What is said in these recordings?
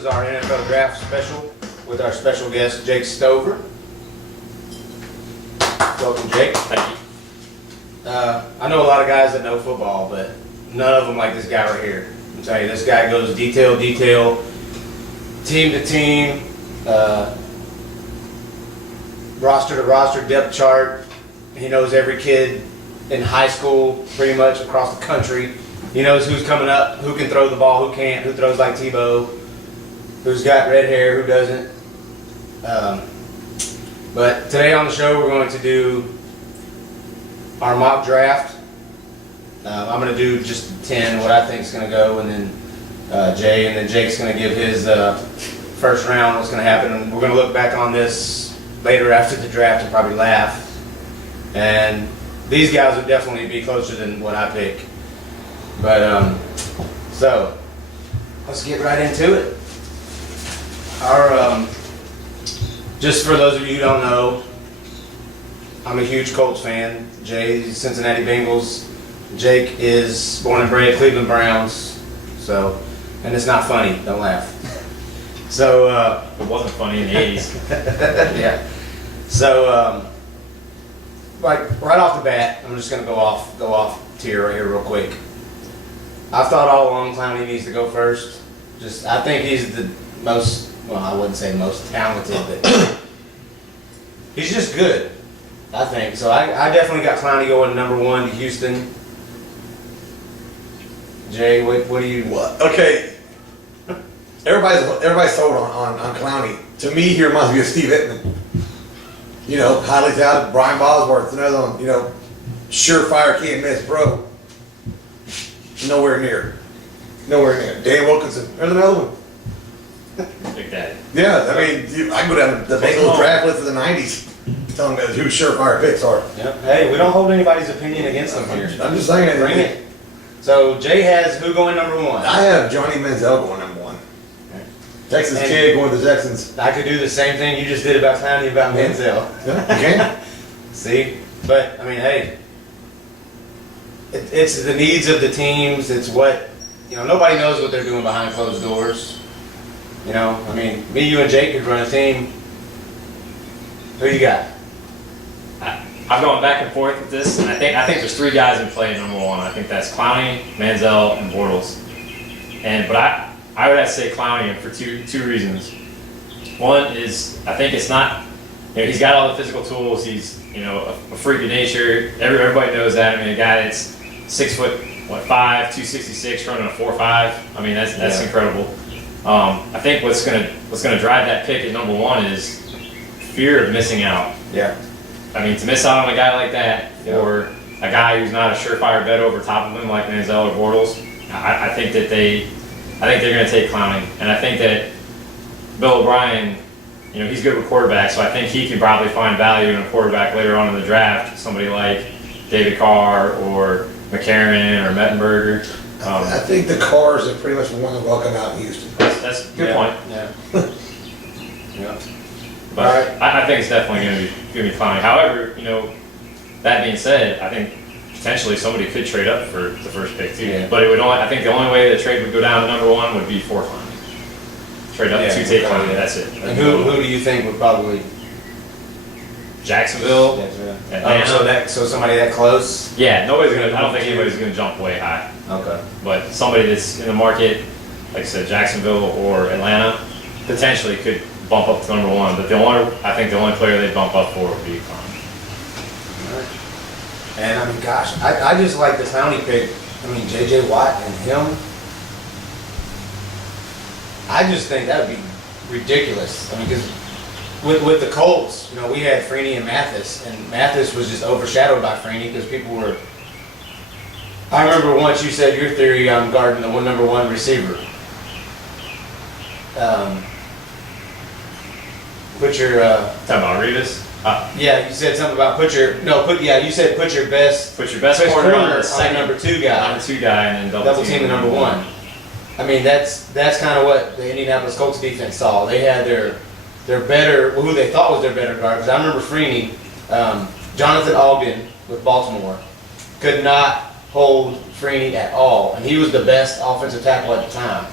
is our NFL Draft special with our special guest, Jake Stover. Welcome, Jake. Thank you. I know a lot of guys that know football, but none of them like this guy right here. I'm telling you, this guy goes detail, team to team, roster to roster, depth chart. He knows every kid in high school, pretty much across the country. He knows who's coming up, who can throw the ball, who can't, who throws like Tebow, who's got red hair, who doesn't. But today on the show, we're going to do our mock draft. I'm going to do just 10, what I think is going to go, and then Jay, and then Jake's going to give his first round, what's going to happen. And we're going to look back on this later after the draft and probably laugh. And these guys would definitely be closer than what I pick. But, so, let's get right into it. Our, just for those of you who don't know, I'm a huge Colts fan. Jay's Cincinnati Bengals. Jake is born and bred Cleveland Browns. So, and it's not funny, don't laugh. So, It wasn't funny in the 80s. yeah. So, like right off the bat, I'm just gonna go off tier right here real quick. I've thought all along Clowney needs to go first. I think he's the most, well, I wouldn't say most talented, but he's just good, I think. So I definitely got Clowney going #1 to Houston. Jay, what do you? What? Okay. Everybody's sold on Clowney. To me, he reminds me of Steve Ittman. You know, highly talented. Brian Bosworth, another one. You know, surefire, can't miss, bro. Nowhere near. Dan Wilkinson. There's another one. Big Daddy. Yeah, I mean, I can go down the Bengals draft list of the '90s, telling them who surefire picks are. Yep. Hey, we don't hold anybody's opinion against them here. I'm just saying. Bring it. So Jay has who going #1? I have Johnny Manziel going #1. Texas And kid going to the Texans. I could do the same thing you just did about Clowney about Manziel. Yeah, you can. See? But, I mean, hey, it's the needs of the teams. It's what, nobody knows what they're doing behind closed doors. I mean, me, you, and Jake could run a team. Who you got? I've gone back and forth with this, and I think there's 3 guys in play at #1. I think that's Clowney, Manziel, and Bortles. But I would have to say Clowney for two reasons. One is I think it's not, he's got all the physical tools. He's a freak of nature. Everybody knows that. I mean, a guy that's 6'5", 266, running a 4.5. I mean, that's incredible. I think what's gonna drive that pick at #1 is fear of missing out. Yeah. I mean, to miss out on a guy like that, or a guy who's not a surefire bet over top of him like Manziel or Bortles, I think they're going to take Clowney, and I think that Bill O'Brien, he's good with quarterbacks, so I think he can probably find value in a quarterback later on in the draft, somebody like David Carr or McCarron or Mettenberger. I think the Cars are pretty much one to welcome out in Houston. That's a good point. Yeah. Yeah. But I think it's definitely going to be Clowney. However, that being said, I think potentially somebody could trade up for the first pick too. Yeah. But I think the only way the trade would go down to #1 would be for Clowney. Trade up to take Clowney. That's it. And who do you think would probably? Jacksonville. So somebody that close? Yeah, nobody's gonna. I don't think anybody's gonna jump way high. Okay. But somebody that's in the market, like I said, Jacksonville or Atlanta, potentially could bump up to #1. But I think the only player they'd bump up for would be Clowney. And I mean, gosh, I just like the Clowney pick. I mean, J.J. Watt and him. I just think that would be ridiculous. I mean, because with the Colts, we had Freeney and Mathis was just overshadowed by Freeney because people were. I remember once you said your theory on guarding the #1 receiver. Put your. Talking about Revis. Yeah, you said something about you said put your best corner on the second #2 guy. #2 guy, and then double team the #1. I mean, that's kind of what the Indianapolis Colts defense saw. They had their better, who they thought was their better guard. Because I remember Freeney, Jonathan Ogden with Baltimore, could not hold Freeney at all, and he was the best offensive tackle at the time.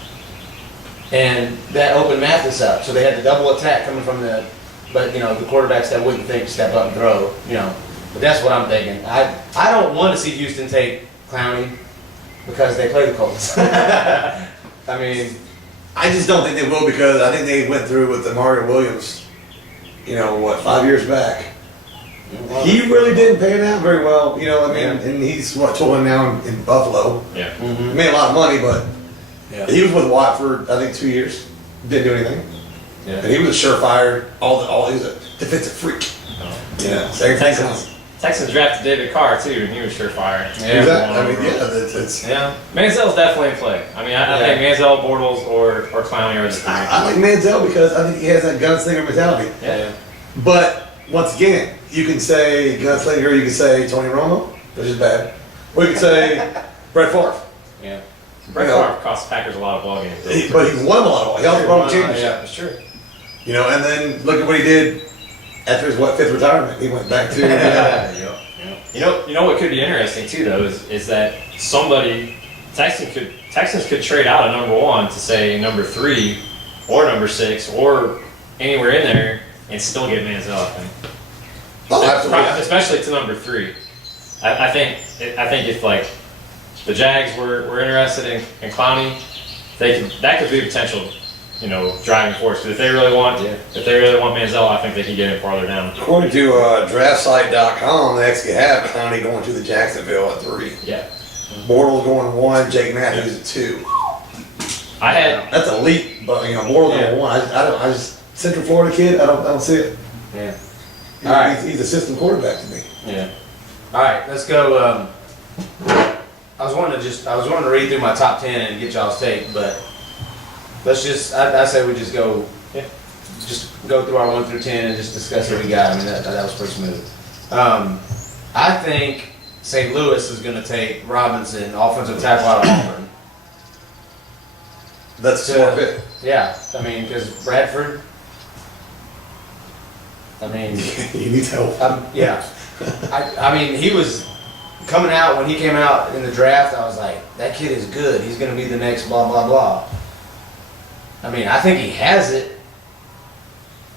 And that opened Mathis up, so they had the double attack coming from the, but you know, the quarterbacks that wouldn't think step up and throw, you know. But that's what I'm thinking. I don't want to see Houston take Clowney because they play the Colts. I mean, I just don't think they will because I think they went through with the Mario Williams, you know, what, 5 years back. He really didn't pan out very well, you know, I mean, and he's touring now in Buffalo. Yeah. mm-hmm. He made a lot of money, but Yeah. he was with Watt for, I think, 2 years. Didn't do anything. Yeah. And he was a surefire, he was a defensive freak. Yeah. Same thing. Texans drafted David Carr too, and he was surefire. Yeah. Exactly. I mean, it's Yeah. Manziel's definitely in play. I mean, I think Manziel, Bortles, or Clowney are the three. I like Manziel because I think he has that gunslinger mentality. Yeah. But once again, you can say gunslinger, you can say Tony Romo, which is bad. Or you can say Brett Favre. Yeah. Brett You know, Favre cost the Packers a lot of ball games. But he won a lot of ball. He also won a championship. Yeah, that's true. You know, and then look at what he did after his fifth retirement. He went back to You know what could be interesting too though is that Texans could trade out a number 1 to say number 3 or number 6 or anywhere in there and still get Manziel. I think. Oh, absolutely. Especially to number 3. I think if like the Jags were interested in Clowney, that could be a potential, you know, driving force. Because if they really want Manziel, I think they can get him farther down. According to DraftSite.com, they actually have Clowney going to the Jacksonville at 3. Yeah. Bortles going 1, Jake Matthews at 2. That's elite, but you know, Bortles going 1. I just Central Florida kid. I don't see it. Yeah. All right, he's a system quarterback to me. Yeah. All right, let's go. I was wanting to read through my top 10 and get y'all's take, but let's just. I say we just go. Yeah. Just go through our 1 through 10 and just discuss what we got. I mean, that was pretty smooth. I think St. Louis is going to take Robinson, offensive tackle out of Auburn. That's a smart fit. Yeah, I mean, because Bradford. I mean, He needs help. yeah. I mean, he was coming out when he came out in the draft. I was like, that kid is good. He's going to be the next blah blah blah. I mean, I think he has it.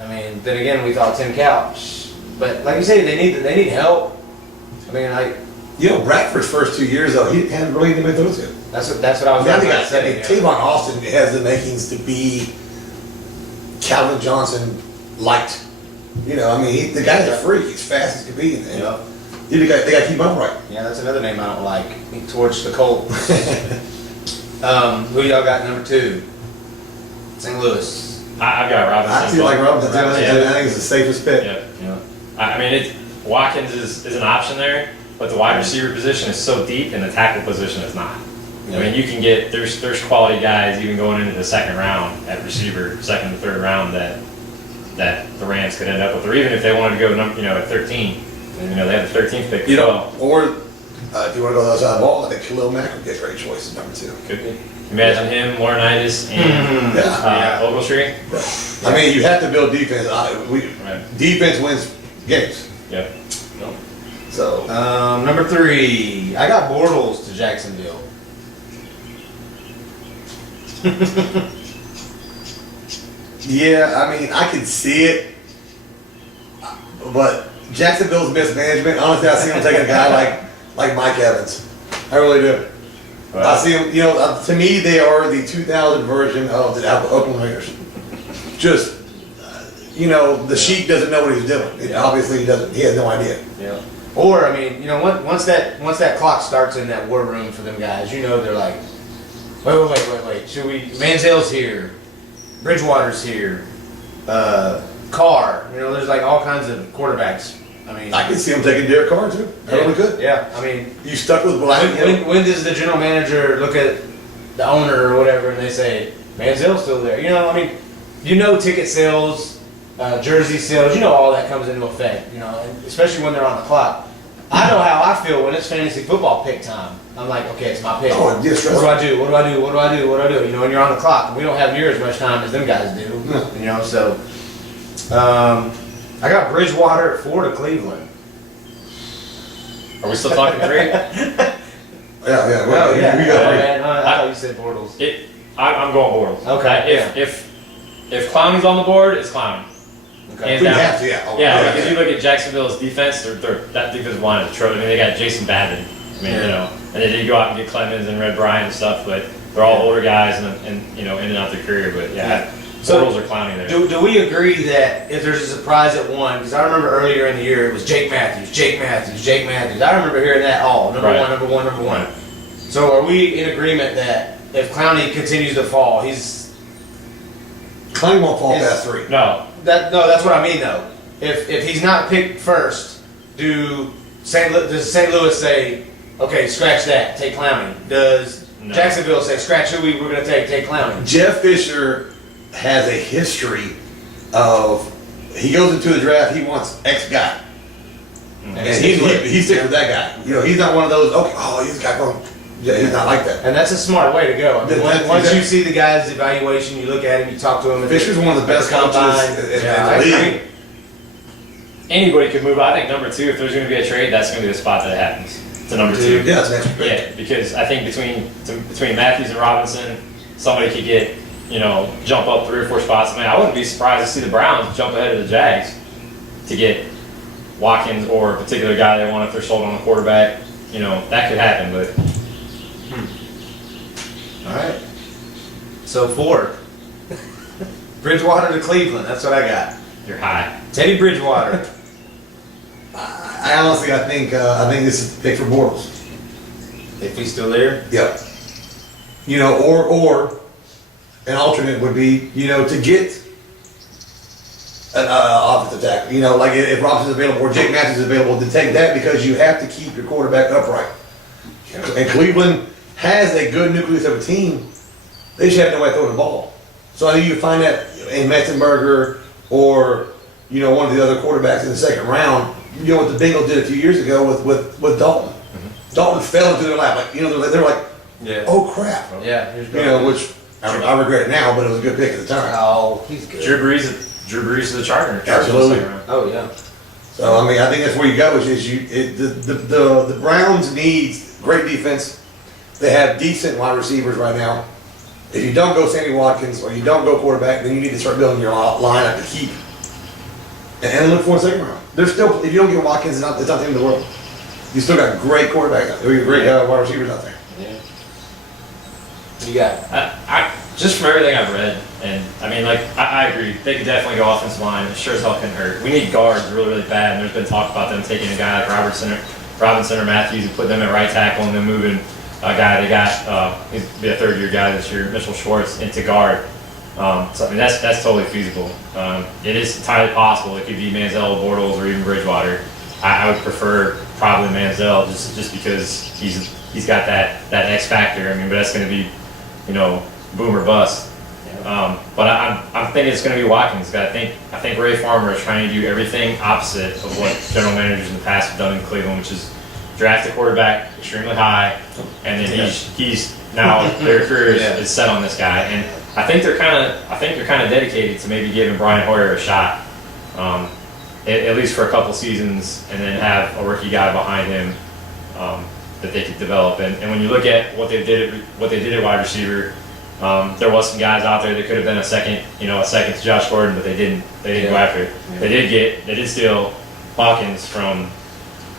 I mean, then again, we thought Tim Couch, but like you say, they need help. I mean, You know, Bradford's first 2 years though, he hadn't really even been those two. that's what I was I going think to say. I think Tavon Austin has the makings to be Calvin Johnson light. You know, I mean, the guy's a freak. He's fast as can be. And Yeah. they got to keep him upright. Yeah, that's another name I don't like. He torched the Colts. Who y'all got number 2? St. Louis. I've got Robinson. I feel like Robinson. I think it's the safest pick. Yeah. Yeah. I mean, Watkins is an option there, but the wide receiver position is so deep, and the tackle position is not. I mean, you can get there's quality guys even going into the second round at receiver, second and third round that the Rams could end up with, or even if they wanted to go, at 13, they have the 13th pick. You know, or if you want to go the other side of the ball, I think Khalil Mack would be a great choice at number 2. Could be. Imagine him, Laurinaitis, and Ogletree. I mean, you have to build defense. Right. Defense wins games. Yep. So Number 3, I got Bortles to Jacksonville. yeah, I mean, I can see it, but Jacksonville's mismanagement. Honestly, I see him taking a guy like Mike Evans. I really do. I see him. You know, to me, they are the 2000 version of the Oakland Raiders. Just, the Sheik doesn't know what he's doing. Obviously, he doesn't. He has no idea. Yeah. Or I mean, once that clock starts in that war room for them guys, they're like, wait. Should we? Manziel's here, Bridgewater's here, Carr. There's like all kinds of quarterbacks. I mean, I can see him taking Derek Carr too. I really could. Yeah. I mean, you stuck with Black. When does the general manager look at the owner or whatever and they say Manziel's still there? I mean, ticket sales. Jersey sales, all that comes into effect, and especially when they're on the clock. I know how I feel when it's fantasy football pick time. I'm like, okay, it's my pick. Oh, yes, what do I do? When you're on the clock, and we don't have near as much time as them guys do. Yeah. So I got Bridgewater at 4 to Cleveland. Are we still talking 3? Yeah. Oh, yeah. We got Man, I thought you said Bortles. I'm going Bortles. Okay, If Clowney's on the board, it's Clowney. Okay. Hands We down. have to, yeah. Oh, Yeah, because you look at Jacksonville's defense, that defensive line is atrocious. I mean, they got Jason Babin. I mean, and they did go out and get Clemens and Red Bryant and stuff, but they're all older guys and in and out their career. But So, Bortles or Clowney there. Do we agree that if there's a surprise at one, because I remember earlier in the year it was Jake Matthews. I remember hearing that all. Number one. So are we in agreement that if Clowney continues to fall, Clowney won't fall past 3. No. that's what I mean though. If he's not picked first, does St. Louis say, okay, scratch that, take Clowney? Does Jacksonville say, scratch who we're going to take Clowney? Jeff Fisher has a history of, he goes into the draft, he wants X guy. And he sticks with that guy. You know, he's not one of those, okay, oh, he's got going. Yeah, he's not like that. And that's a smart way to go. I mean, once you see the guy's evaluation, you look at him, you talk to him. Fisher's one of the best coaches in the league. Anybody could move. I think number 2, if there's going to be a trade, that's going to be the spot that it happens. To number 2. Yeah, it's an extra pick. Yeah, because I think between Matthews and Robinson, somebody could get, jump up 3 or 4 spots. I mean, I wouldn't be surprised to see the Browns jump ahead of the Jags to get Watkins or a particular guy they want if they're sold on a quarterback. That could happen, but. All right. So 4. Bridgewater to Cleveland. That's what I got. You're high. Teddy Bridgewater. I honestly, I think this is the pick for Bortles. If he's still there. Yep. Or an alternate would be, to get an offensive tackle. Like if Robinson's available or Jake Matthews is available, to take that because you have to keep your quarterback upright. And Cleveland has a good nucleus of a team. They just have no way throwing the ball. So I think you can find that in Metzenberger or one of the other quarterbacks in the second round. You know what the Bengals did a few years ago with Dalton. Mm-hmm. Dalton fell into their lap. Like they're like, oh crap. Yeah. Which I regret it now, but it was a good pick at the time. Oh, he's good. Drew Brees is the Charger. Absolutely. Oh yeah. So I mean, I think that's where you go. The Browns need great defense. They have decent wide receivers right now. If you don't go Sammy Watkins or you don't go quarterback, then you need to start building your lineup to keep. And look for a second round. There's still, if you don't get Watkins, it's not the end of the world. You still got great quarterbacks out there. Great wide receivers out there. Yeah. What you got? I just from everything I've read, and I mean, I agree. They could definitely go offensive line. It sure as hell can hurt. We need guards really, really bad. And there's been talk about them taking a guy like Robinson or Matthews and put them at right tackle and then moving a guy they got, he's be a 3rd-year guy this year, Mitchell Schwartz, into guard. So I mean that's totally feasible. It is entirely possible. It could be Manziel, Bortles, or even Bridgewater. I would prefer probably Manziel just because he's got that X factor. I mean, but that's going to be boom or bust. But I'm thinking it's going to be Watkins. I think Ray Farmer is trying to do everything opposite of what general managers in the past have done in Cleveland, which is draft a quarterback extremely high, and then he's now their career is set on this guy. And I think they're kind of dedicated to maybe giving Brian Hoyer a shot, at least for a couple seasons, and then have a rookie guy behind him that they could develop. And when you look at what they did at wide receiver, there was some guys out there that could have been a second to Josh Gordon, but they didn't go after it. Yeah. They did steal Hawkins from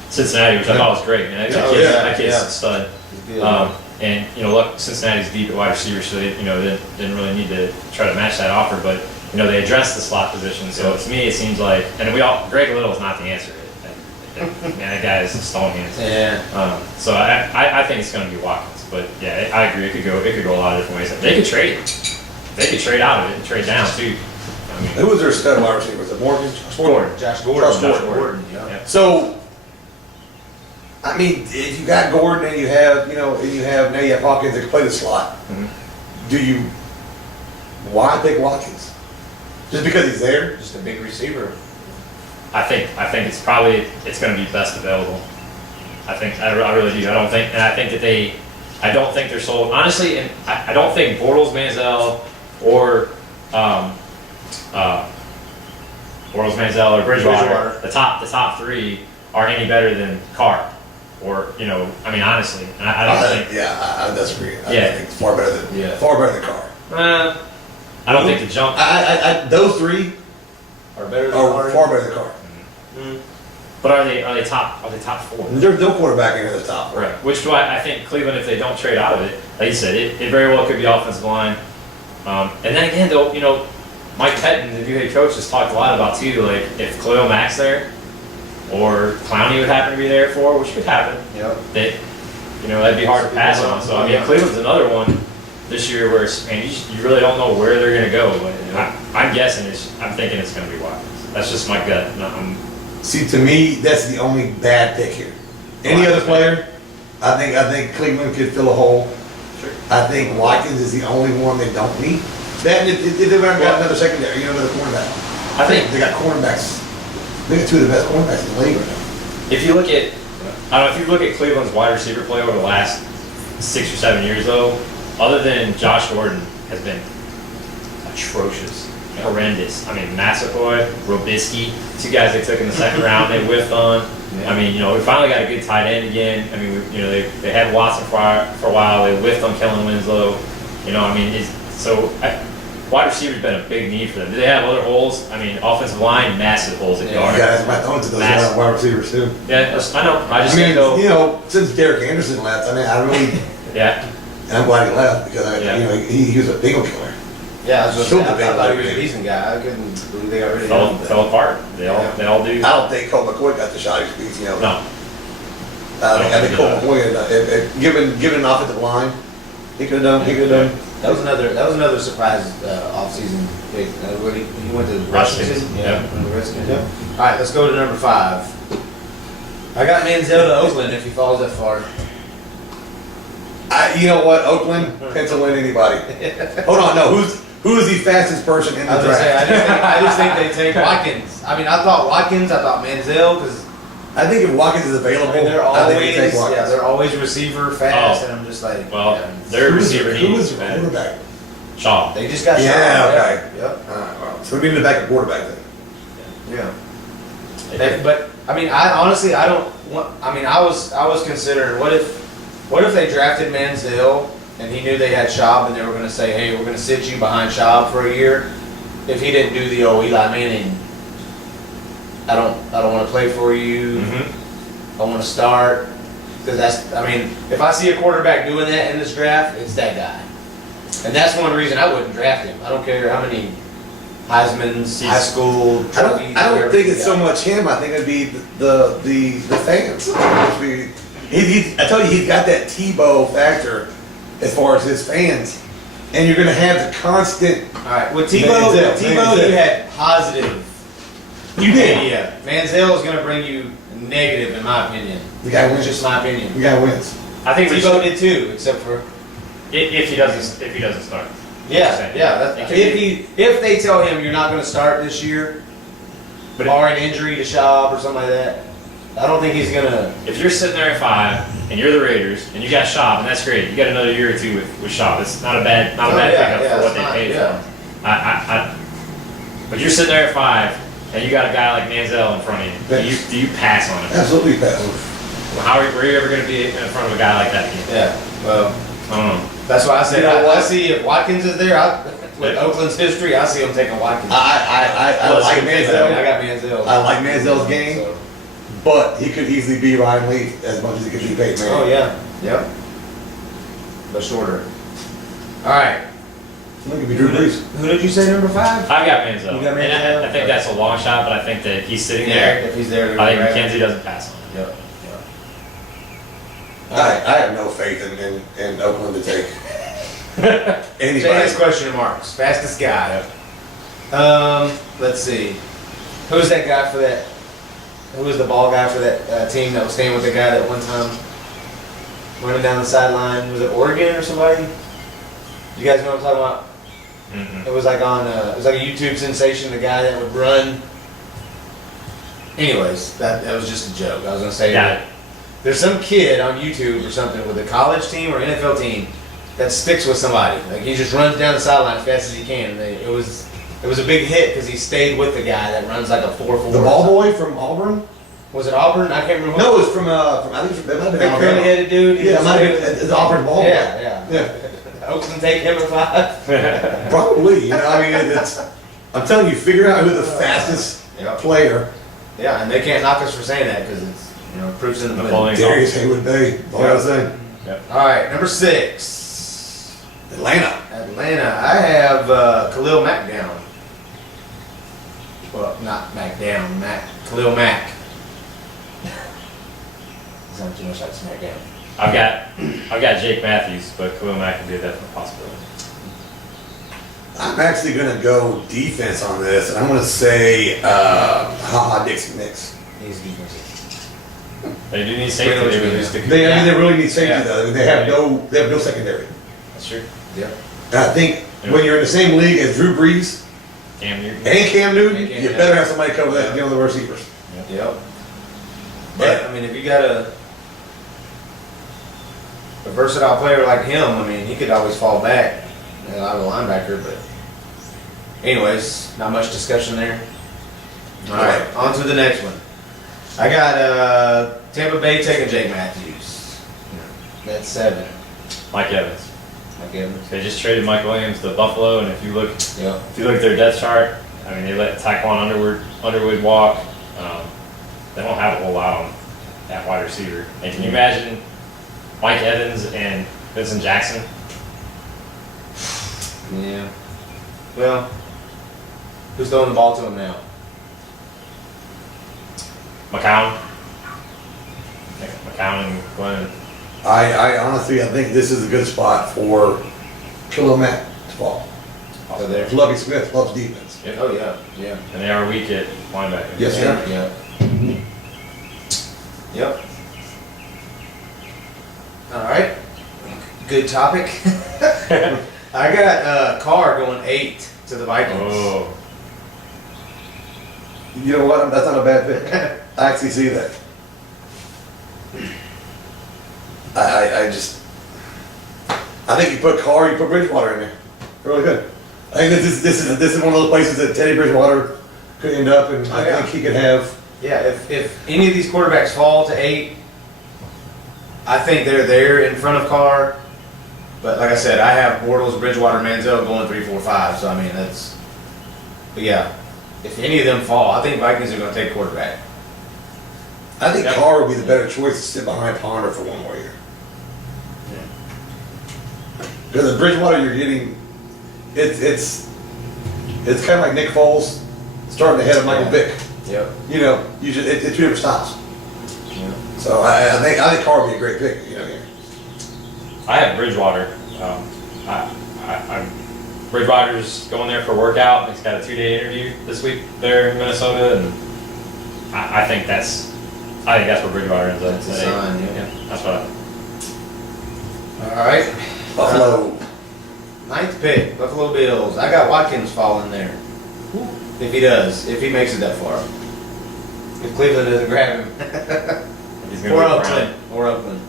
Cincinnati, which I thought was great. Man, that kid's a stud. And look, Cincinnati's deep at wide receiver, so they didn't really need to try to match that offer. But they addressed the slot position. So to me, it seems like, and Greg Little is not the answer. Man, that guy is stone hands. Yeah. So I think it's going to be Watkins. But yeah, I agree. It could go a lot of different ways. They could trade. They could trade out of it and trade down too. I mean, who was their stud wide receiver? Was it Morgan? Josh Gordon. Josh Gordon. Yeah. So, I mean, if you got Gordon and you have now you have Hawkins that can play the slot. Mm-hmm. Why pick Watkins? Just because he's there? Just a big receiver. I think it's going to be best available. I really do. I don't think they're sold. Honestly, and I don't think Bortles, Manziel, or Bridgewater, the top 3 are any better than Carr. or I mean honestly, and I don't think. I disagree. I Yeah. think it's far better than Carr. I don't think the jump. Those three Are better than are Carter? far better than Carr. But are they top 4? There's no quarterback in the top. Right. Which do I think Cleveland, if they don't trade out of it, like you said, it very well could be offensive line. And then again, though, Mike Pettin, the new head coach, has talked a lot about too, like if Khalil Mack's there, or Clowney would happen to be there for, which could happen. Yep. That that'd be hard to pass on. So I mean, Yeah. Cleveland's another one this year where you really don't know where they're going to go. But I'm guessing I'm thinking it's going to be Watkins. That's just my gut. See, to me, that's the only bad pick here. Any other player, I think Cleveland could fill a hole. Sure. I think Watkins is the only one they don't need. That if they haven't got another secondary, another cornerback. I think they got cornerbacks. They got two of the best cornerbacks in the league right now. if you look at, I don't know, if you look at Cleveland's wide receiver play over the last 6 or 7 years, though, other than Josh Gordon, has been atrocious, horrendous. I mean, Massaquoi, Robisky, 2 guys they took in the second round, they whiffed on. Yeah. I mean, we finally got a good tight end again. I mean, they had Watson for a while. They whiffed on Kellen Winslow. I mean, wide receiver's been a big need for them. Do they have other holes? I mean, offensive line, massive holes at guard. Yeah, that's my thought to those Massive. wide receivers too. Yeah, I know. I just think though. Since Derek Anderson left, I really, Yeah. and I'm glad he left because he was a bingo killer. Yeah, I was Still I the big thought he was a league. decent guy. I couldn't believe they got rid of him. Fell apart. They all do. I don't think Colt McCoy got the shot he was, No. I think Colt McCoy, given an offensive line, he could have done. That was another surprise offseason pick. He went to the Redskins. Redskins. Yeah. Went to the Redskins. Yeah. All right, let's go to number 5. I got Manziel to Oakland if he falls that far. You know what? Oakland, pencil in anybody. Hold on, no. Who is the fastest person in the I was gonna say, draft? I just think they take Watkins. I mean, I thought Watkins. I thought Manziel because I think if Watkins is available, they're I think always they take Watkins. they're always receiver fast, Oh. and I'm just like, Well, yeah. their receiver Who was needs the quarterback? Shaw. They just got Yeah, shot. okay. Yep. Well, so we need to back a quarterback then. Yeah. But I mean, I don't want. I mean, I was considering what if they drafted Manziel and he knew they had Schaub and they were going to say, hey, we're going to sit you behind Schaub for a year if he didn't do the Eli Manning. I don't want to play for you. Mm-hmm. I want to start because I mean, if I see a quarterback doing that in this draft, it's that guy, and that's one reason I wouldn't draft him. I don't care how many Heisman's, high school trophies. I don't think it's so much him. I think it'd be the fans. I tell you, he's got that Tebow factor as far as his fans, and you're going to have the constant. All right, with Tebow, Manziel. you had positive. You did. Yeah, Manziel is going to bring you negative, in my opinion. The guy It's wins. just my opinion. The guy wins. I think we Tebow should, did too, except for if he doesn't start. yeah. It could If they tell him you're not going to start this year, But barring injury to Schaub or something like that, I don't think he's gonna. if you're sitting there at 5 and you're the Raiders and you got Schaub, and that's great. You got another year or two with Schaub. It's not a bad pickup for what they paid for him. But you're sitting there at 5 and you got a guy like Manziel in front of you. Do you pass on him? Absolutely pass. Were you ever going to be in front of a guy like that again? Yeah. Well, I don't know. that's why I said You know I what? see if Watkins is there. With Oakland's history, I see him taking Watkins. I Well, like it's good. I Manziel, got Manziel. I like Manziel's game. So- but he could easily be Ryan Leaf as much as he could be Peyton Manning. Oh yeah. Yep. But shorter. All right. Look at me, Drew Brees. Who did you say number 5? I've got Manziel. You got And Manziel? I think that's a long shot, but I think that he's sitting there. If he's there. I think McKenzie doesn't pass on him. Yep. I have no faith in Oakland to take anybody. Jay's question marks. Fastest guy. Let's see. Who's that guy for that? Who was the ball guy for that team that was staying with the guy that one time running down the sideline? Was it Oregon or somebody? You guys know what I'm talking about? Mm-hmm. It was like on. It was like a YouTube sensation. The guy that would run. Anyways, that was just a joke. I was gonna say that there's some kid on YouTube or something with a college team or NFL team that sticks with somebody. Like he just runs down the sideline as fast as he can. It was a big hit because he stayed with the guy that runs like a 4-4. The ball boy from Auburn? Was it Auburn? I can't remember. No, it's from I think it might have been The curly Alabama. headed dude. he Yeah, it was might have like- been the Auburn ball. Yeah, Yeah. Oakland take him at 5. Probably, you know, I mean, I'm telling you, figure out who the fastest Yep. player, Yeah, and they can't knock us for saying that because it's, proof's in the pudding. Napoleon. Darius Haywood Bay, all I was saying. All right, number 6. Atlanta. Atlanta. I have Khalil Mack down. Well, not Mack down, Khalil Mack. Sounds too much like smack down. I've got Jake Matthews, but Khalil Mack can be a definite possibility. I'm actually gonna go defense on this, and I'm gonna say, Dixie Nix. He's defensive. They do need safety. They would just They really need safety Yeah. though. I mean, they have no secondary. That's true. Yep. And I think when you're in the same league as Drew Brees Cam Newton. and Cam Newton, And Cam, you yeah. better have somebody cover that, the receivers. Yep. But, I mean, if you got a versatile player like him, I mean, he could always fall back out of a linebacker, but anyways, not much discussion there. All right, on to the next one. I got Tampa Bay taking Jake Matthews. That's 7. Mike Evans. Mike Evans. They just traded Mike Williams to Buffalo, and if you look Yep. at their depth chart, I mean, they let Tyquan Underwood walk. They don't have a whole lot on that wide receiver. And can you imagine Mike Evans and Vincent Jackson? Yeah. Well, who's throwing the ball to him now? McCown? McCown and Glenn. I honestly, I think this is a good spot for Khalil Mack to fall. So there. Lovey Smith loves defense. Oh yeah, yeah. And they are weak at linebacker. Yes, sir. Yeah. Yep. All right. Good topic. I got Carr going 8 to the Vikings. Oh, You know what? That's not a bad pick. I actually see that. I think you put Carr, you put Bridgewater in there. Really good. I think this is one of those places that Teddy Bridgewater could end up, and I think he could have. Yeah, if any of these quarterbacks fall to 8, I think they're there in front of Carr. But like I said, I have Bortles, Bridgewater, Manziel going 3, 4, 5. So I mean that's. But yeah, if any of them fall, I think Vikings are going to take quarterback. I think Yep. Carr would be the better choice to sit behind Ponder for one more year. Because the Bridgewater you're getting, it's kind of like Nick Foles starting ahead of Michael Vick. Yep. You know, it's two different styles. Yeah. So I think Carr would be a great pick. You know, here. I have Bridgewater. Bridgewater's going there for a workout. He's got a 2-day interview this week there in Minnesota, and I think that's where Bridgewater ends up. That's a sign, yeah. That's what All right. Buffalo. 9th pick, Buffalo Bills. I got Watkins falling there. If he does, if he makes it that far. If Cleveland doesn't grab him. he's going Or to be Oakland. around. Or Oakland.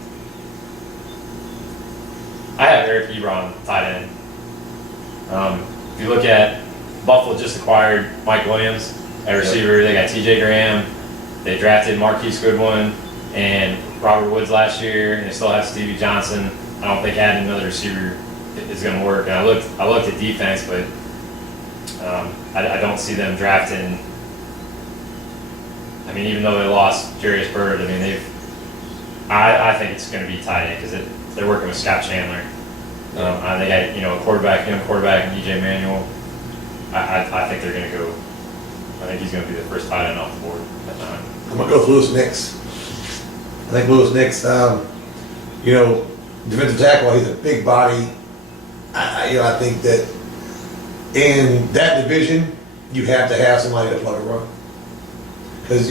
I have Eric Ebron, tight end. If you look at Buffalo just acquired Mike Williams at receiver. They got T.J. Graham. They drafted Marquise Goodwin and Robert Woods last year, and they still have Stevie Johnson. I don't think adding another receiver is going to work. And I looked at defense, but I don't see them drafting. I mean, even though they lost Jarius Byrd, I mean I think it's going to be tight end because they're working with Scott Chandler. They got young quarterback, and DJ Manuel. I think they're going to go. I think he's going to be the first tight end off the board at the time. I'm gonna go with Lewis Nix. I think Lewis Nix, defensive tackle. He's a big body. I think that in that division, you have to have somebody to plug a run. Because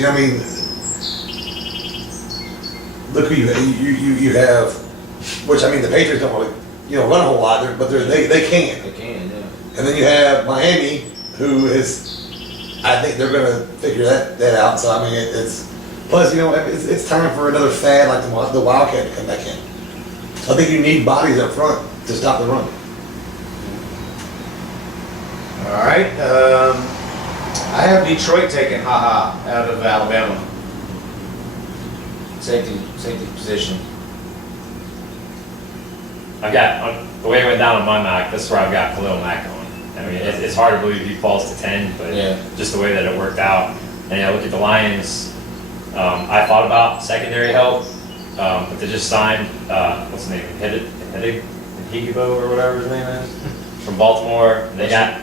look who you have. Which the Patriots don't really run a whole lot, but they can. They can, yeah. And then you have Miami, who is. I think they're going to figure that out. So it's plus it's time for another fad like the Wildcat to come back in. So I think you need bodies up front to stop the run. All right. I have Detroit taking out of Alabama. safety position. I've got, the way it went down on my mock, this is where I've got Khalil Mack on. I mean, it's hard to believe he falls to 10, but Yeah. just the way that it worked out. And I look at the Lions, I thought about secondary help, but they just signed, what's his name, Higibo or whatever his name is, from Baltimore. And they got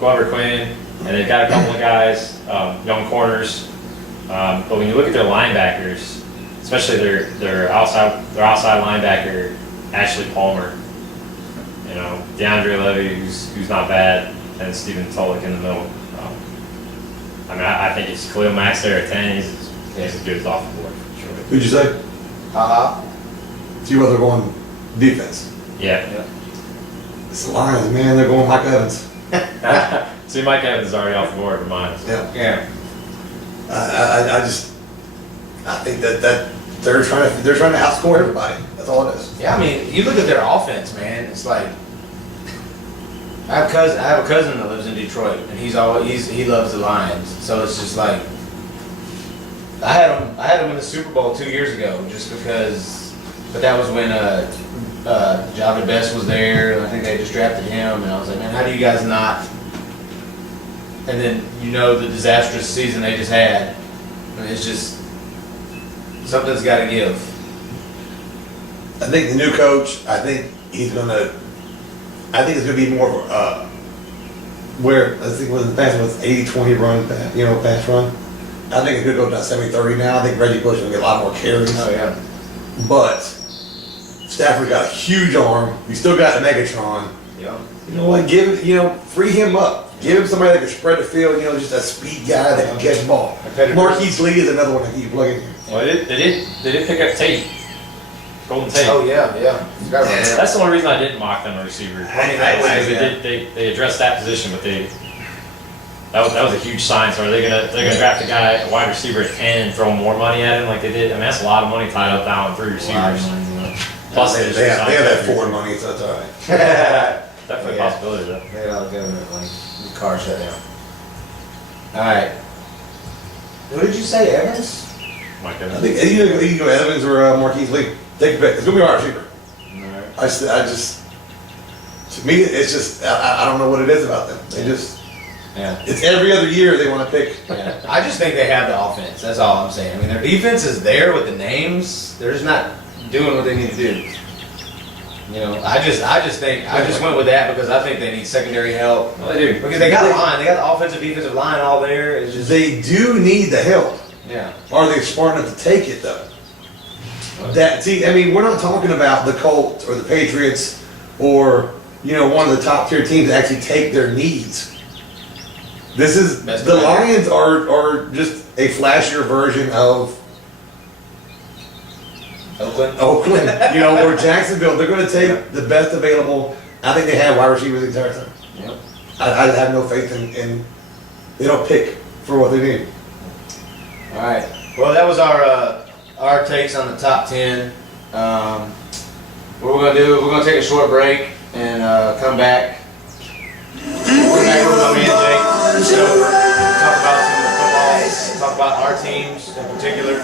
Glover Quinn, and they've got a couple of guys, young corners. But when you look at their linebackers, especially their outside linebacker, Ashley Palmer, you know, DeAndre Levy, who's not bad, and Stephen Tulloch in the middle. I mean, I think it's Khalil Mack's there at 10. He's as good as off the board for sure. Who'd you say? So you were going defense. Yeah. It's the Lions, man. They're going Mike Evans. See, Mike Evans is already off the board for mine. So. Yeah. I think that they're trying to outscore everybody. That's all it is. Yeah, I mean, you look at their offense, man. It's like I have a cousin that lives in Detroit, and he loves the Lions. So it's just like I had him in the Super Bowl 2 years ago, just because. But that was when Javid Best was there, and I think they just drafted him, and I was like, man, how do you guys not? And then the disastrous season they just had. I mean, it's just something's got to give. I think the new coach. I think it's gonna be more where I think when the past was 80-20 run, pass run. I think it's gonna go down 70-30 now. I think Reggie Bush will get a lot more carries. Oh yeah. But Stafford got a huge arm. You still got the Megatron. Yeah. You know what? Free him up. Give him somebody that can spread the field. Just a speed guy that can catch the ball. Marquise Lee is another one that you plug in here. Well, they did pick up Tate. Golden Tate. Oh yeah. Forgot about that. That's the only reason I didn't mock them a receiver. They addressed that position, but that was a huge sign. So are they gonna draft a wide receiver at 10 and throw more money at him like they did? I mean, that's a lot of money tied up down on 3 receivers. Plus they have that forward money, so that's all right. Definitely a possibility though. They had a lot of government money. The car shut down. All right. What did you say, Evans? Mike I Evans. think you can go Evans or Marquise Lee. Take a pick. It's gonna be a wide receiver. All right. I just, to me, it's just I don't know what it is about them. They just, Yeah. it's every other year they want to pick. Yeah. I just think they have the offense. That's all I'm saying. I mean, their defense is there with the names. They're just not doing what they need to do. I just went with that because I think they need secondary help. Well, they do. Because they got a line. They got the offensive, defensive line all there. It's just They do need the help. yeah. Are they smart enough to take it though? We're not talking about the Colts or the Patriots or one of the top tier teams that actually take their needs. This is the Lions are just a flashier version of Oakland. Or Jacksonville. They're going to take the best available. I think they have wide receivers the entire time. Yep. I have no faith in they don't pick for what they need. All right. Well, that was our takes on the top 10. What we're gonna do? We're gonna take a short break and come back. We're back with my man Jake. Talk about some of the football. Talk about our teams in particular.